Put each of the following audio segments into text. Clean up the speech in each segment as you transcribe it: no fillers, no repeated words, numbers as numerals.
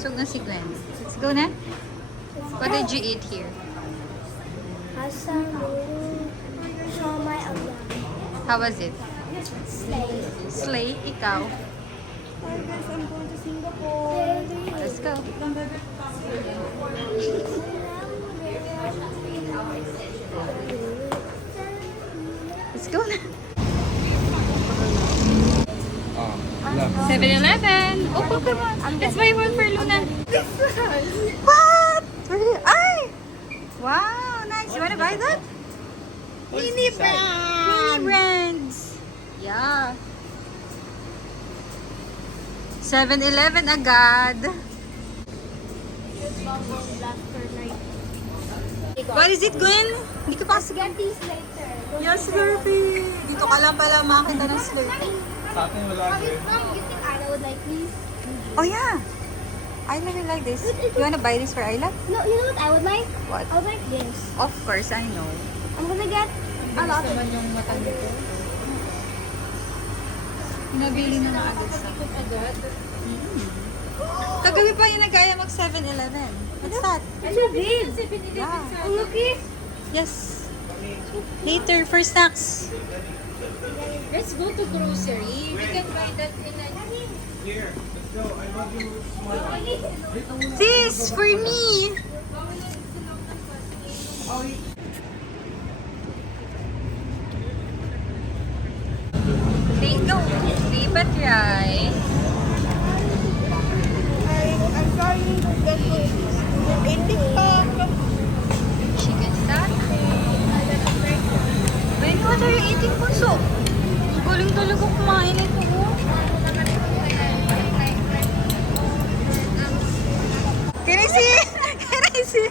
Busog na si Gwen. Let's go na. What did you eat here? Asam, siomai, agam. How was it? Slay. Slay, ikaw. Hi guys, I'm going to Singapore. Let's go. Let's go na. 7-Eleven. Oh, Pokemon. Let's buy one for Luna. What? Ay! Wow, nice. You wanna buy that? Mini brands. Yeah. 7-Eleven agad. What is it, Gwen? Hindi ka pa... Get these later. Yes, Slurpee. Dito ka lang pala makita ng Slurpee. Sa atin wala Mom, you think Anna would like these? Oh, yeah. I really like this. You wanna buy this for Ayla? No, you know what I would like? What? I would like this. Of course, I know. I'm gonna get a lot of yung matanda ko. Nabili na nga agad sa Kagabi pa yung nagaya mag 7-Eleven. What's that? It's so big. Yeah. Oh, looky. Yes. Later for snacks. Let's go to grocery. We can buy that in a... Here, let's go. I love you. This for me. Go. Lipat right. I'm sorry to get in TikTok. Chicken satay. When what are you eating, Bunso? Galing talaga kumain ito. Oh. Can I see? Can I see?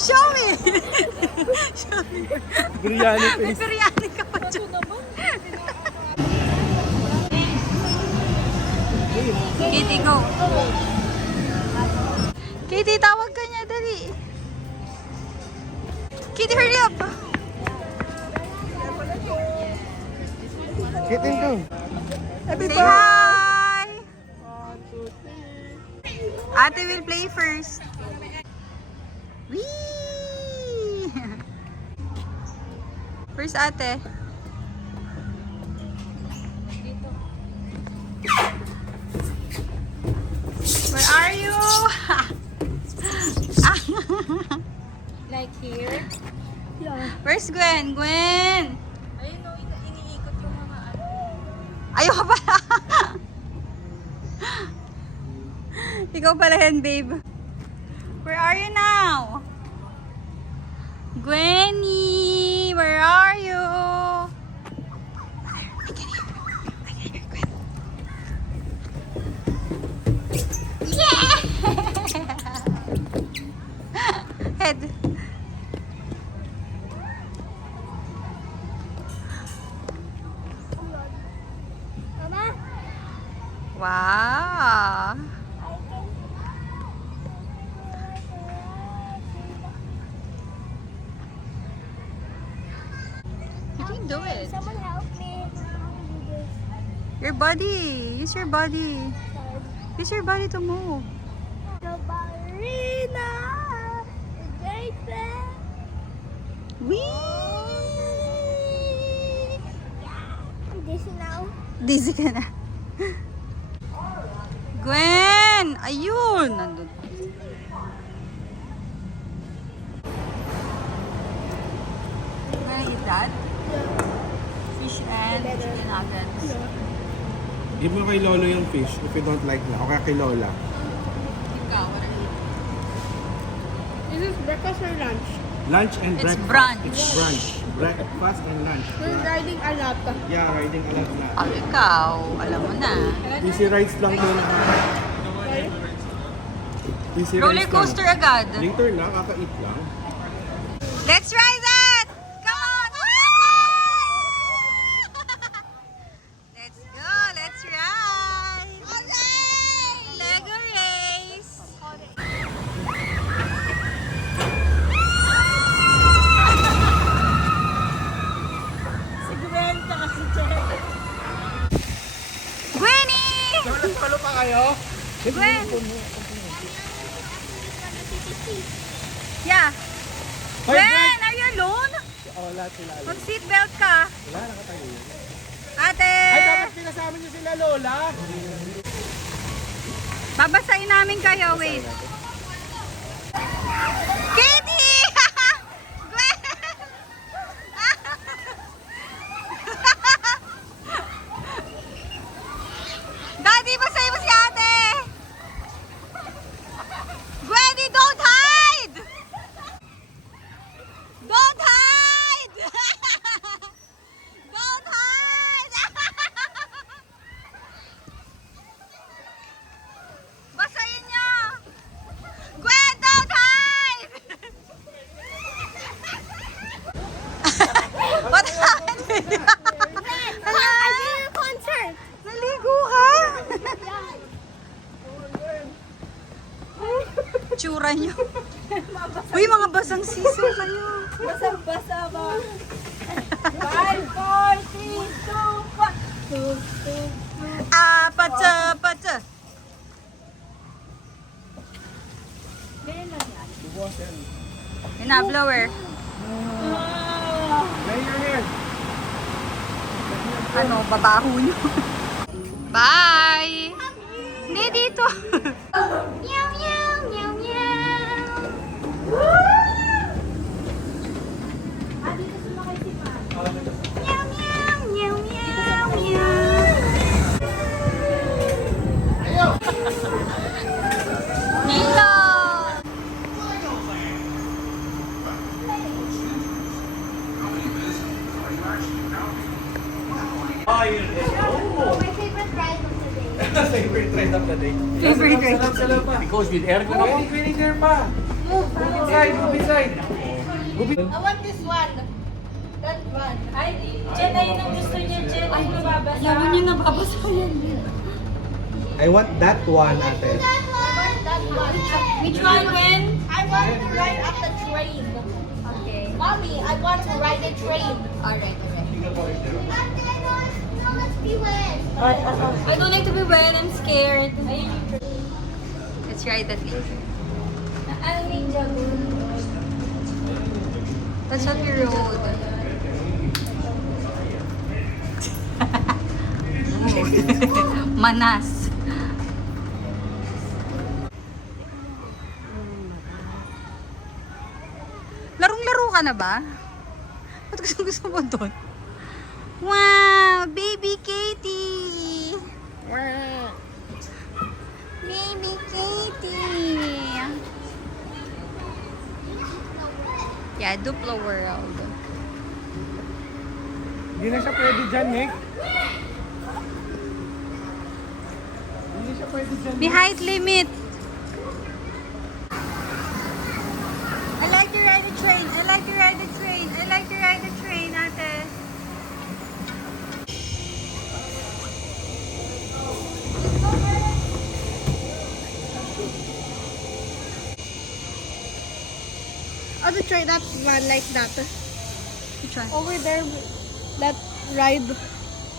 Show me. Show me. Biryani May biryani ka pa dyan. Kitty, go. Kitty, tawag ka niya, dali. Kitty, hurry up. Kitin ko. Say hi. Ate will play first. Whee! Where's ate? Where are you? Like here. Yeah. Where's Gwen? Gwen! Ayun no, iniikot yung mga ano. Ayaw ka pala. Ikaw pala yan, babe. Where are you now? Gwenny! Where are you? I can hear. I can hear Gwen. Yeah! Head. Mama, Wow! You can do it. someone help me. Your body. Use your body. Use your body to move. The ballerina is right there. Whee! I'm dizzy now. Dizzy ka na. Gwen! Ayun! Nandun. Wanna eat that? Fish and chicken nuggets. Give mo kay Lolo yung fish if you don't like na. O kaya kay Lola. Ikaw, what are you eating? Is this breakfast or lunch? Lunch and It's breakfast. brunch. It's brunch. Breakfast and lunch. We're riding a lot. Yeah, riding a lot na. Oh, ikaw. Alam mo na. Easy rides lang din. Easy Roller rides lang. coaster agad. Later na, kaka-eat lang. Let's ride that! Come on! Let's go! Let's ride! Lego race! Gwenny! Palo pa kayo? Gwen! Yeah. Hoy, Gwen, are you alone? Oh, lahat sila. Mag-seatbelt ka. Wala, nakatayo yun. Ate! Ay, dapat pinasama niyo sila, Lola. Babasahin namin kayo. Wait. Katie! Gwen! Daddy, basahin mo si ate! Gwenny, don't hide! Don't hide! Don't hide! Basahin niyo! Gwen, don't hide! What happened? I did a concert. Naligo ka? Tsura niyo. Uy, mga basang siso kayo. Basang-basa ba? 5, 4, 3, 2, 1. Patsa, patsa. Yun na, blower. Lay your hand. Ano, babaho niyo. Bye! Hindi dito. Meow, meow, meow, meow. Meow, meow, meow, meow, meow. Nilo! My favorite ride of the day. Favorite trend of the day. Favorite trend. Sarap pa. Because with aircon Oh, hindi vinegar pa. Move inside, move inside. I want this one. That one. Ay, Jen, ayun ang gusto niya, Jen. Ay, mababasa. Yaman niyo nababasa yan. I want that one, ate. I want that one. Which one, Gwen? I want to ride at the train. Okay. Mommy, I want to ride the train. Alright. Let's be wet. I don't like to be wet. I'm scared. Let's ride that later. Ano ninja moon? That's what we rode. Manas. Larong-laro ka na ba? Ba't gusto mo doon? Wow! Baby Katie! Baby Katie! Yeah, Duplo World. Hindi na siya pwede dyan, Nick. Hindi siya pwede dyan. May height limit. I like to ride the train. I like to ride the train. I like to ride the train, ate. Oh, the train, that one like that. Which one? Over there, that ride,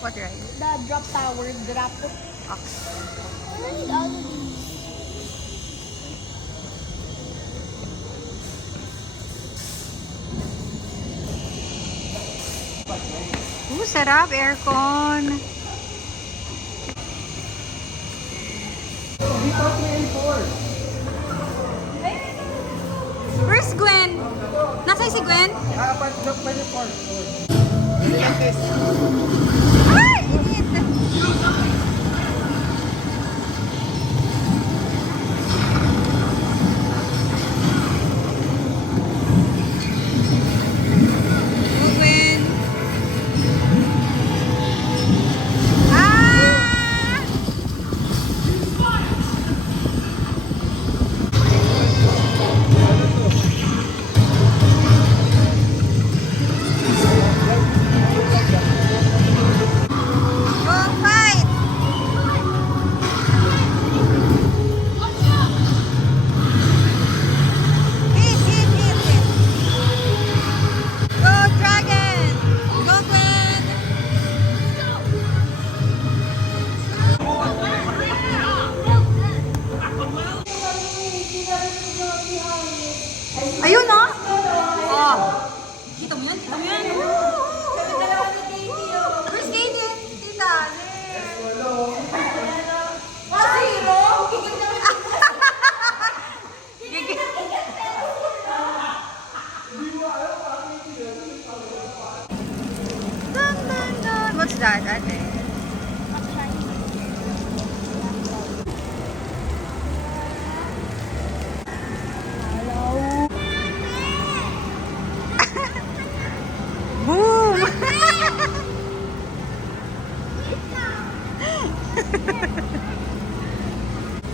What ride? the drop tower, drop. Ah. I need all of these. Sarap. Aircon. Where's Gwen? Nasaan si Gwen? But look by the park. Ay! Init! Go, Gwen! Ah! Go fight!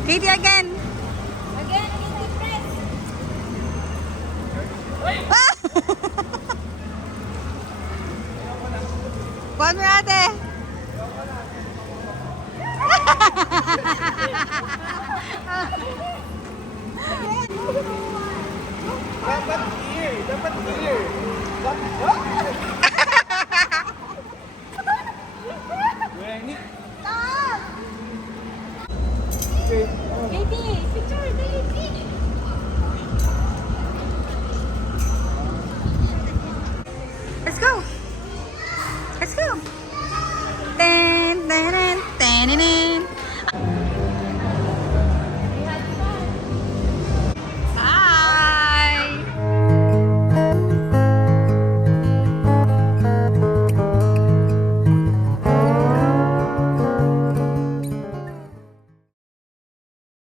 Katie again. Again, Katie, press. One more ate. Dapat here. Dapat here. Wendy. Okay. Katie, picture, dali. Let's go. Let's go.